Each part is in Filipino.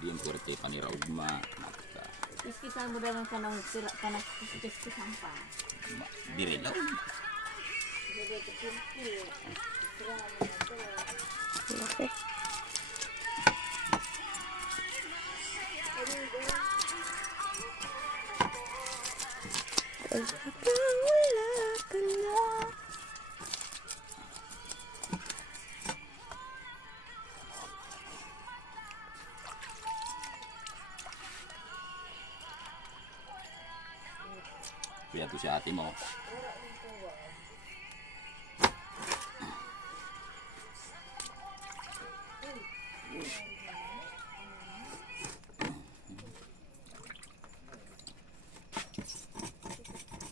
Hindi yung puwerte paniraugma. Nakita. Kiskisan mo daw ka ng sira ka na kiskisan pa. Dirilaw. Laki. Habang wala ka na. Kaya to si ate mo.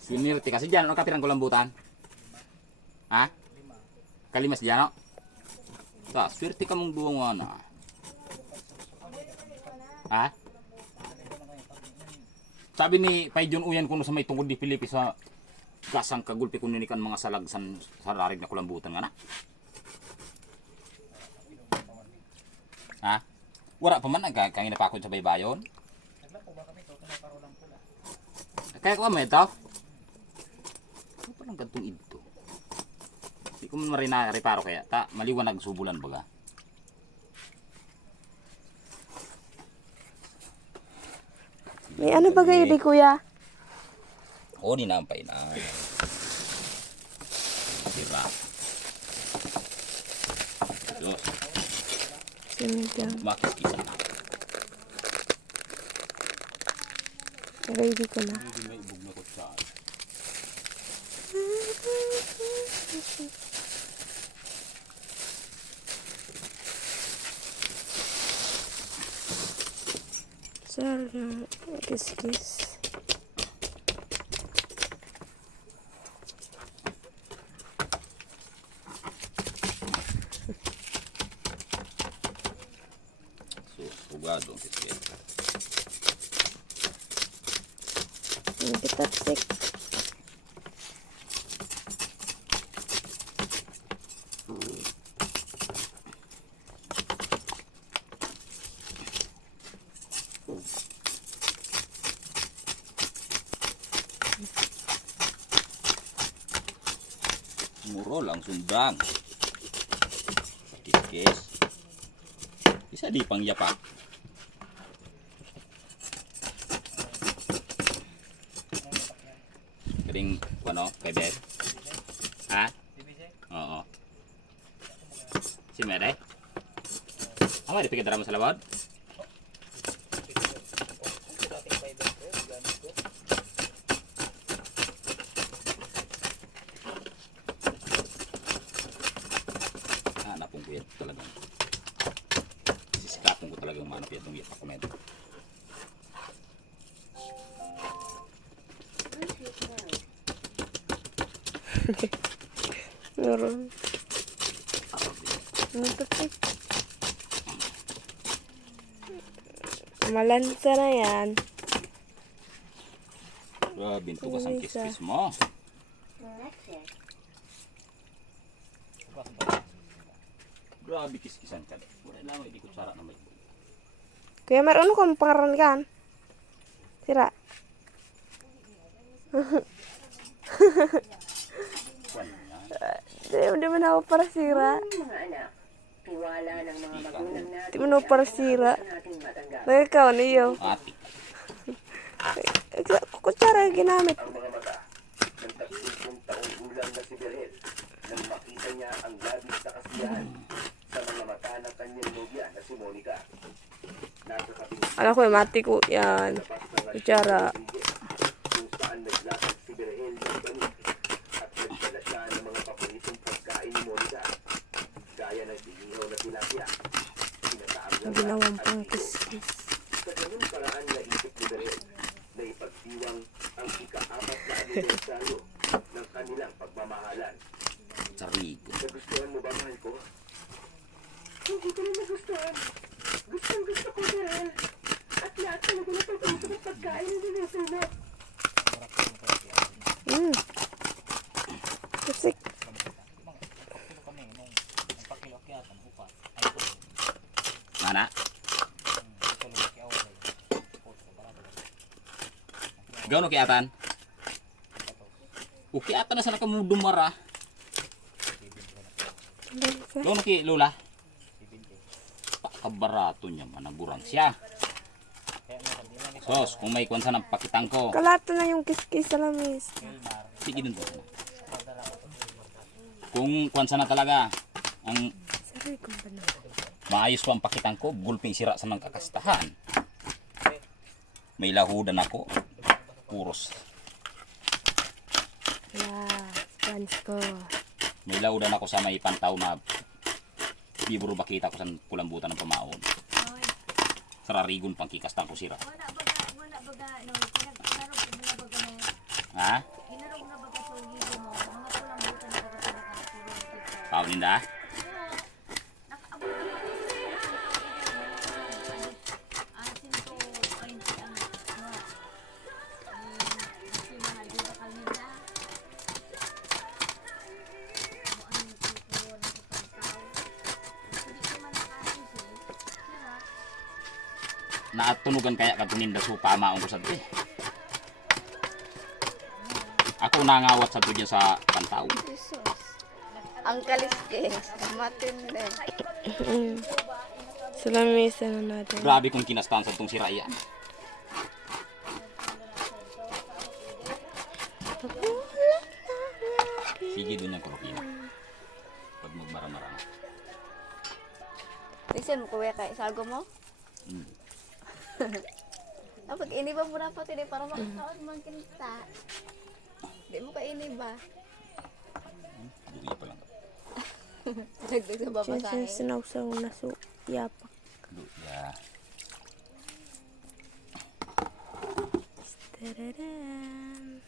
Swinirte kasi dyan, ano katirang kulambutan? Ha? Kalimas dyan, no? Sa, swerte ka mong buwang na. Ha? Sabi ni Paijon Uyan kuno sa may tungkol di Pilipi sa kasang kagulpi kuninikan mga salagsan sa rarig na kulambutan nga na. Ha? Wala pa man, kangin na pa ako sa baybayon. Kaya ko may ito? Ano pa lang gantong ito? Hindi ko man marina-reparo kaya. Ta, maliwanag subulan baga. May ano ba kayo di kuya? Oo, ninampay na. Sira. Diyos, Sinigang. makikita na. Ready ko na. Hindi may ibog na kutsara. Sarang kiss-kiss. So, sugado ang kisketa. Hindi tapsik. Muro lang sundang. Kis-kis. Isa di pang yapak. Kering ano, kay Beb? Ha? Oo. Si Mede? Ama di pikir mo sa labad? Napong ko yan talagang. Sisikapong ko talagang manap yan itong yapak ko medo. Meron. Ano tapsik? Malansa na yan. Grabe, tugas ang kiss-kiss mo. Grabe kiss-kissan ka. Wala lang, hindi ko tsara na may buhay. Kuya Mar, ano kung pangaran kan? Sira. Di mo na ako para sira. Tiwala ng mga magulang natin. Di mo na ako para sira. Nagkakaw niyo. Ati. Kutsara yung ginamit. Ang mga mata ng 30 taong gulang na si Berhel nang makita niya ang labis na kasiyahan sa mga mata ng kanyang nobya na si Monica. Nasa kaping Alam ko, mati ko yan. Kutsara. kung saan naglatag si Berhel ng banig at nagdala siya ng mga paboritong pagkain ni Monica. Gaya ng diniho na tilapia. Pinataang lang Ginawang pang kiss-kiss. sa ganung paraan na isip ni Berhel na ipagdiwang ang ika-4 na anibersaryo ng kanilang pagmamahalan. Sarigo. Nagustuhan mo ba, mahal ko? Hindi ko rin nagustuhan. Gustong-gusto ko, Berhel. At lahat talaga na pagkain ng pagkain ni Nesuna. Tapsik. Mana? Gawin no kiatan. Kiatan na sana kamudum mara. Gawin no ki Lula. Pakabarato niya managurang siya. Sos, kung may kwansa ng pakitang ko. Kalato na yung kiskis sa lamis. Sige dun po. Kung kwansa na talaga, ang Saray kong paano. maayos ko ang pakitang ko, gulping sira sa mga kakastahan. May lahudan ako. Puros. Fans ko. May lahudan ako sa may pantaw na biburo bakita ko sa kulambutan ng pamaon. Sa rarigon pang kikastang ko sira. Wala baga, no, pinarog na baga na, Ha? pinarog na baga sa libo mo, mga pulang buta na baga sa nakapuro. Pao ninda? Nakaabot na baga ang sinto, ay, ang, si mga iba kanina. Ang tuturo na sa pagkaw. Hindi ko man nakaayos eh. Sira. Naatunugan kaya katuninda so pamaon ko sa ito eh. Ako nangawat sa ito dyan sa pantaw. Ang kaliskis, matindi. Sa lamis na natin. Grabe kong kinastan sa itong siraya. Sige doon yung kurukina. Pag magmara-mara na. Listen mo kuya kay salgo mo? Pag iniba mo na pati para makakaon man kinta. Di mo ka iniba. Dugi pa lang. Nagdag sa babasahin. Sinawsaw na so. Yapak. Duya. Tararam.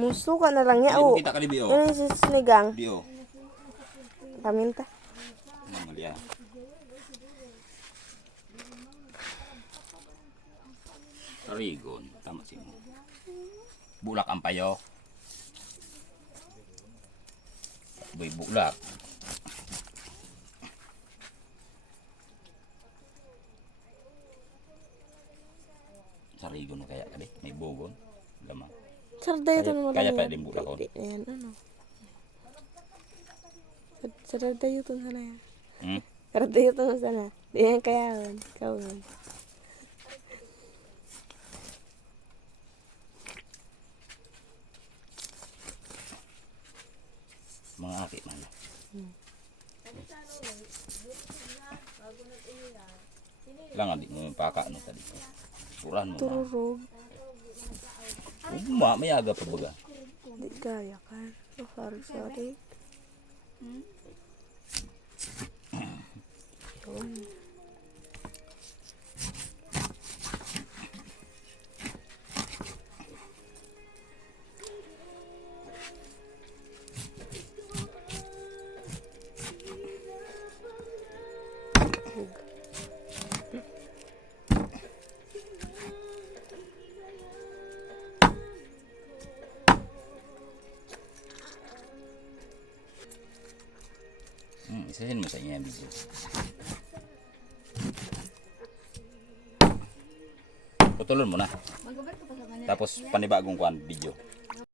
Muso ka na lang niya. Ay, Oh. kita ka ni Bio. Yan yung sinigang. Bio. Paminta. Namali ah. Rigon, tama si mo. Bulak ang payo. Boy bulak. Sa rigon kaya kali, may bugon, lamang. Sarday ito naman Kaya lang pa yan. din bulak ko. Yan, ano. Sarday ito sana yan. Hmm? Sarday ito sana. Di yan kaya yun. Ikaw yun. Mga aki man. Lang di mo paka ano tadi. Purahan mo. ba? Tururog. Uma, may aga pa baga. Di kaya kan. Oh, sorry. Yun. Isahin mo sa inyo yung video. Putulon mo na. Magubit ko pa sa kanya. Tapos panibagong kuan video.